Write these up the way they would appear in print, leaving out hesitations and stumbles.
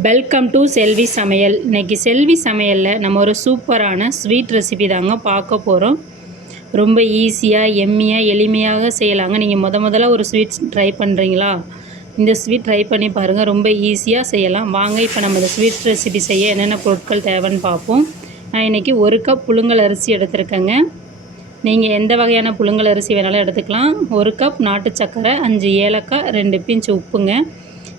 Welcome to செல்வி சமையல். இன்றைக்கி செல்வி சமையலில் நம்ம ஒரு சூப்பரான ஸ்வீட் ரெசிபி தாங்க பார்க்க போகிறோம். ரொம்ப ஈஸியாக எம்மியாக எளிமையாக செய்யலாங்க. நீங்கள் முதல்ல ஒரு ஸ்வீட் ட்ரை பண்ணுறீங்களா, இந்த ஸ்வீட் ட்ரை பண்ணி பாருங்கள். ரொம்ப ஈஸியாக செய்யலாம். வாங்க இப்போ நம்ம இந்த ஸ்வீட் ரெசிபி செய்ய என்னென்ன பொருட்கள் தேவைன்னு பார்ப்போம். நான் இன்றைக்கி 1 கப் புழுங்கல் அரிசி எடுத்துருக்கேங்க. நீங்கள் எந்த வகையான புழுங்கல் அரிசி வேணாலும் எடுத்துக்கலாம். 1 கப் நாட்டு சக்கரை, 5 ஏலக்காய், 2 பிஞ்ச் உப்புங்க.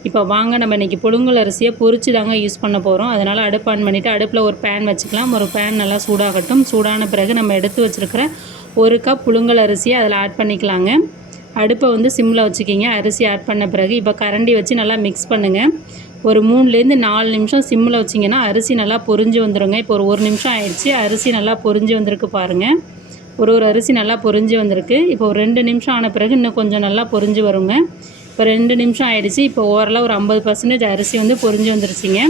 இப்போ வாங்க நம்ம இன்றைக்கி புழுங்கல் அரிசியை பொரிச்சு தாங்க யூஸ் பண்ண போகிறோம். அதனால் அடுப்பு ஆன் பண்ணிவிட்டு அடுப்பில் ஒரு பேன் வச்சுக்கலாம். ஒரு பேன் நல்லா சூடாகட்டும். சூடான பிறகு நம்ம எடுத்து வச்சுருக்கிற 1 கப் புழுங்கல் அரிசியை அதில் ஆட் பண்ணிக்கலாங்க. அடுப்பை சிம்மில் வச்சுக்கிங்க. அரிசி ஆட் பண்ண பிறகு இப்போ கரண்டி வச்சு நல்லா மிக்ஸ் பண்ணுங்கள். ஒரு 3லேருந்து 4 நிமிஷம் சிம்மில் வச்சிங்கன்னா அரிசி நல்லா பொரிஞ்சு வந்துடுங்க. இப்போ ஒரு நிமிஷம் ஆயிடுச்சு. அரிசி நல்லா பொரிஞ்சு வந்திருக்கு பாருங்கள். ஒரு அரிசி நல்லா பொரிஞ்சு வந்திருக்கு. இப்போ ஒரு 2 நிமிஷம் ஆன பிறகு இன்னும் கொஞ்சம் நல்லா பொரிஞ்சு வருங்க. இப்போ 2 நிமிஷம் ஆகிடுச்சு. இப்போ ஓரளவு ஒரு 50% அரிசி பொரிஞ்சு வந்துருச்சுங்க.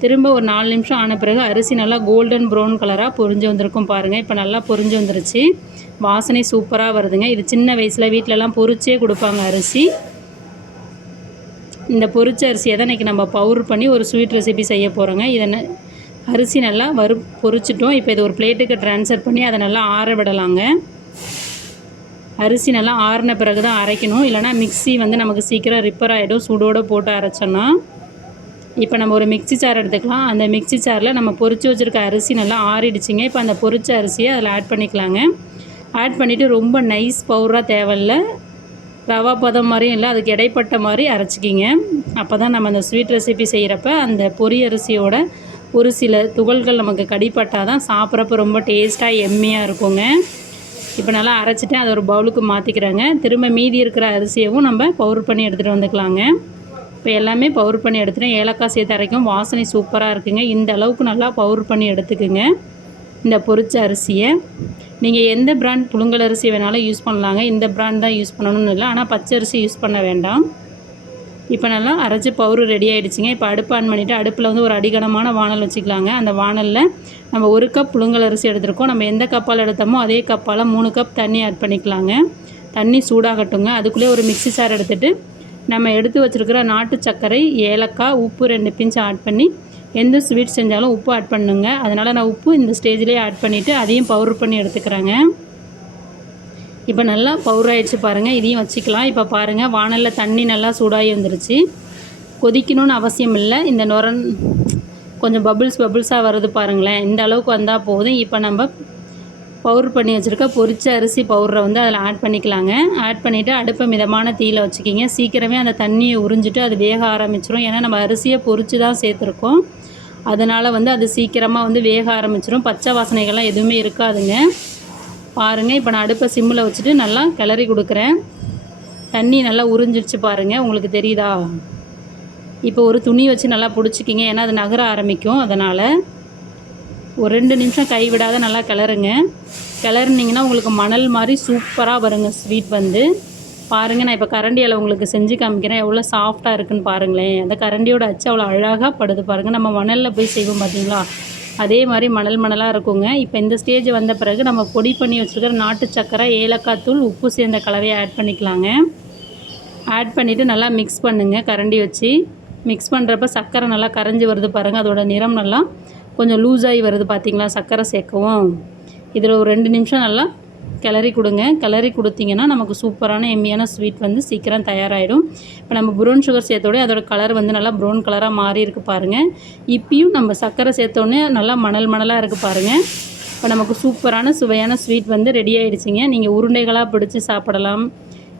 திரும்ப ஒரு 4 நிமிஷம் ஆன பிறகு அரிசி நல்லா கோல்டன் ப்ரௌன் கலராக பொரிஞ்சு வந்திருக்கும் பாருங்கள். இப்போ நல்லா பொரிஞ்சு வந்துருச்சு. வாசனை சூப்பராக வருதுங்க. இது சின்ன வயசில் வீட்டிலலாம் பொரிச்சே கொடுப்பாங்க அரிசி. இந்த பொரிச்ச அரிசியை தான் இன்றைக்கி நம்ம பவுடர் பண்ணி ஒரு ஸ்வீட் ரெசிபி செய்ய போகிறோங்க. இதை அரிசி நல்லா பொரிச்சிட்டோம். இப்போ இது ஒரு பிளேட்டுக்கு ட்ரான்ஸ்ஃபர் பண்ணி அதை நல்லா ஆற விடலாங்க. அரிசி நல்லா ஆறின பிறகு தான் அரைக்கணும், இல்லைனா மிக்ஸி நமக்கு சீக்கிரம் ரிப்பேர் ஆகிடும் சூடோடு போட்டு அரைச்சோன்னா. இப்போ நம்ம ஒரு மிக்ஸி ஜார் எடுத்துக்கலாம். அந்த மிக்ஸி ஜாரில் நம்ம பொரிச்சு வச்சுருக்க அரிசி நல்லா ஆறிடுச்சிங்க. இப்போ அந்த பொரிச்ச அரிசியை அதில் ஆட் பண்ணிக்கலாங்க. ஆட் பண்ணிவிட்டு ரொம்ப நைஸ் பவுடராக தேவையில்லை, ரவா பதம் மாதிரியும் இல்லை, அதுக்கு இடைப்பட்ட மாதிரி அரைச்சிக்கிங்க. அப்போ தான் நம்ம அந்த ஸ்வீட் ரெசிபி செய்கிறப்ப அந்த பொரி அரிசியோட ஒரு சில துகள்கள் நமக்கு கடிப்பட்டால் தான் சாப்பிட்றப்ப ரொம்ப டேஸ்ட்டாக எம்மியாக இருக்குங்க. இப்போ நல்லா அரைச்சிட்டு அதை ஒரு பவுலுக்கு மாற்றிக்கிறேங்க. திரும்ப மீதி இருக்கிற அரிசியவும் நம்ம பவுடர் பண்ணி எடுத்துகிட்டு வந்துக்கலாங்க. இப்போ எல்லாமே பவுடர் பண்ணி எடுத்துகிட்டு ஏலக்காய் சேர்த்து அரைக்கும். வாசனை சூப்பராக இருக்குங்க. இந்த அளவுக்கு நல்லா பவுடர் பண்ணி எடுத்துக்குங்க இந்த பொரிச்ச அரிசியை. நீங்கள் எந்த பிராண்ட் புழுங்கல் அரிசி வேணாலும் யூஸ் பண்ணலாங்க. இந்த பிராண்ட் தான் யூஸ் பண்ணணும்னு இல்லை, ஆனால் பச்சரிசி யூஸ் பண்ண வேண்டாம். இப்போ நல்லா அரைச்சி பவுடர் ரெடி ஆகிடுச்சிங்க. இப்போ அடுப்பு ஆன் பண்ணிவிட்டு அடுப்பில் ஒரு அடிகனமான வானல் வச்சுக்கலாங்க. அந்த வானலில் நம்ம 1 கப் புழுங்கல் அரிசி எடுத்துருக்கோம். நம்ம எந்த கப்பால் எடுத்தோமோ அதே கப்பால் 3 கப் தண்ணி ஆட் பண்ணிக்கலாங்க. தண்ணி சூடாகட்டுங்க. அதுக்குள்ளே ஒரு மிக்ஸி ஜார் எடுத்துகிட்டு நம்ம எடுத்து வச்சுருக்கிற நாட்டு சர்க்கரை, ஏலக்காய், உப்பு 2 பிஞ்ச் ஆட் பண்ணி, எந்த ஸ்வீட் செஞ்சாலும் உப்பு ஆட் பண்ணுங்க. அதனால் நான் உப்பு இந்த ஸ்டேஜ்லேயே ஆட் பண்ணிவிட்டு அதையும் பவுடர் பண்ணி எடுத்துக்கிறேங்க. இப்போ நல்லா பவுடர் ஆகிடுச்சு பாருங்கள். இதையும் வச்சுக்கலாம். இப்போ பாருங்கள், வானலில் தண்ணி நல்லா சூடாகி வந்துருச்சு. கொதிக்கணும்னு அவசியம் இல்லை. இந்த நுரன் கொஞ்சம் பபுள்ஸாக வருது பாருங்களேன். இந்த அளவுக்கு வந்தால் போதும். இப்போ நம்ம பவுடர் பண்ணி வச்சுருக்க பொரிச்ச அரிசி பவுடரை அதில் ஆட் பண்ணிக்கலாங்க. ஆட் பண்ணிவிட்டு அடுப்பை மிதமான தீயில் வச்சுக்கிங்க. சீக்கிரமே அந்த தண்ணியை உறிஞ்சிட்டு அது வேக ஆரம்பிச்சிடும். ஏன்னா நம்ம அரிசியை பொரித்து தான் சேர்த்துருக்கோம். அதனால் அது சீக்கிரமாக வேக ஆரம்பிச்சிடும். பச்சை வாசனைகள்லாம் எதுவுமே இருக்காதுங்க. பாருங்கள், இப்போ நான் அடுப்பை சிம்மில் வச்சுட்டு நல்லா கிளறி கொடுக்குறேன். தண்ணி நல்லா உறிஞ்சிடுச்சு பாருங்கள், உங்களுக்கு தெரியுதா? இப்போ ஒரு துணி வச்சு நல்லா பிடிச்சிக்கிங்க, ஏன்னா அது நகர ஆரம்பிக்கும். அதனால் ஒரு 2 நிமிஷம் கைவிடாத நல்லா கிளறுங்க. கிளறுனிங்கன்னா உங்களுக்கு மணல் மாதிரி சூப்பராக வருங்க ஸ்வீட் பாருங்கள். நான் இப்போ கரண்டியால் உங்களுக்கு செஞ்சு காமிக்கிறேன். எவ்வளோ சாஃப்டாக இருக்குதுன்னு பாருங்களேன். அந்த கரண்டியோட அச்சு அவ்வளோ அழகாக படுது பாருங்கள். நம்ம மணலில் போய் செய்வோம் பார்த்தீங்களா, அதே மாதிரி மணலாக இருக்குங்க. இப்போ இந்த ஸ்டேஜ் வந்த பிறகு நம்ம பொடி பண்ணி வச்சுருக்கிற நாட்டு சக்கரை, ஏலக்காய் தூள், உப்பு சேர்ந்த கலவையை ஆட் பண்ணிக்கலாங்க. ஆட் பண்ணிவிட்டு நல்லா மிக்ஸ் பண்ணுங்கள். கரண்டி வச்சு மிக்ஸ் பண்ணுறப்ப சர்க்கரை நல்லா கரைஞ்சி வருது பாருங்கள். அதோட நிறம் நல்லா கொஞ்சம் லூஸாகி வருது பார்த்தீங்களா சர்க்கரை சேர்க்கவும். இதில் ஒரு 2 நிமிஷம் நல்லா கிளறி கொடுங்க. கிளறி கொடுத்தீங்கன்னா நமக்கு சூப்பரான எம்மியான ஸ்வீட் சீக்கிரம் தயாராகிடும். இப்போ நம்ம ப்ரௌன் சுகர் சேர்த்தோடனே அதோட கலர் நல்லா ப்ரௌன் கலராக மாறி இருக்குது பாருங்கள். இப்பயும் நம்ம சர்க்கரை சேர்த்தோடனே நல்லா மணலாக இருக்குது பாருங்கள். இப்போ நமக்கு சூப்பரான சுவையான ஸ்வீட் ரெடி ஆகிடுச்சிங்க. நீங்கள் உருண்டைகளாக பிடிச்சி சாப்பிடலாம்,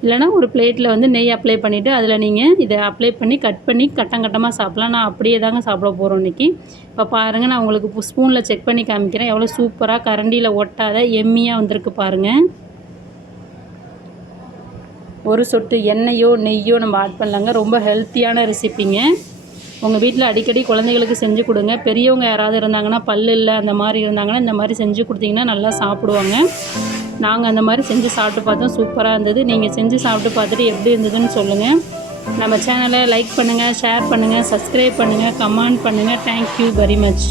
இல்லைனா ஒரு பிளேட்டில் நெய் அப்ளை பண்ணிவிட்டு அதில் நீங்கள் இதை அப்ளை பண்ணி கட் பண்ணி கட்டமாக சாப்பிட்லாம். நான் அப்படியே தாங்க சாப்பிட போகிறோம் இன்றைக்கி. இப்போ பாருங்கள், நான் உங்களுக்கு ஸ்பூனில் செக் பண்ணி காமிக்கிறேன். எவ்வளோ சூப்பராக கரண்டியில் ஒட்டாத எம்மியாக வந்திருக்கு பாருங்கள். ஒரு சொட்டு எண்ணெயோ நெய்யோ நம்ம ஆட் பண்ணலாங்க. ரொம்ப ஹெல்த்தியான ரெசிப்பிங்க. உங்கள் வீட்டில் அடிக்கடி குழந்தைகளுக்கு செஞ்சு கொடுங்க. பெரியவங்க யாராவது இருந்தாங்கன்னா, பல் இல்லை அந்த மாதிரி இருந்தாங்கன்னா, இந்த மாதிரி செஞ்சு கொடுத்தீங்கன்னா நல்லா சாப்பிடுவாங்க. நாங்கள் அந்த மாதிரி செஞ்சு சாப்பிட்டு பார்த்தோம், சூப்பராக இருந்தது. நீங்கள் செஞ்சு சாப்பிட்டு பார்த்துட்டு எப்படி இருந்ததுன்னு சொல்லுங்கள். நம்ம சேனலை லைக் பண்ணுங்கள், ஷேர் பண்ணுங்கள், சப்ஸ்கிரைப் பண்ணுங்கள், கமெண்ட் பண்ணுங்கள். Thank you very much.